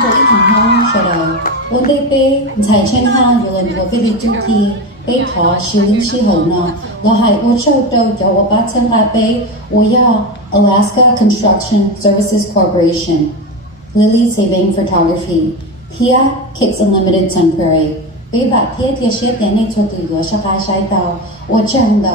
做一桶红说的，我得被财政哈有人多费的主题。被他是临时候呢，然后我找到叫我把钱来被我要 Alaska Construction Services Corporation Lily Saving Photography Here Kids Unlimited Temporary 被把贴贴些点内做对个小孩晒到我真的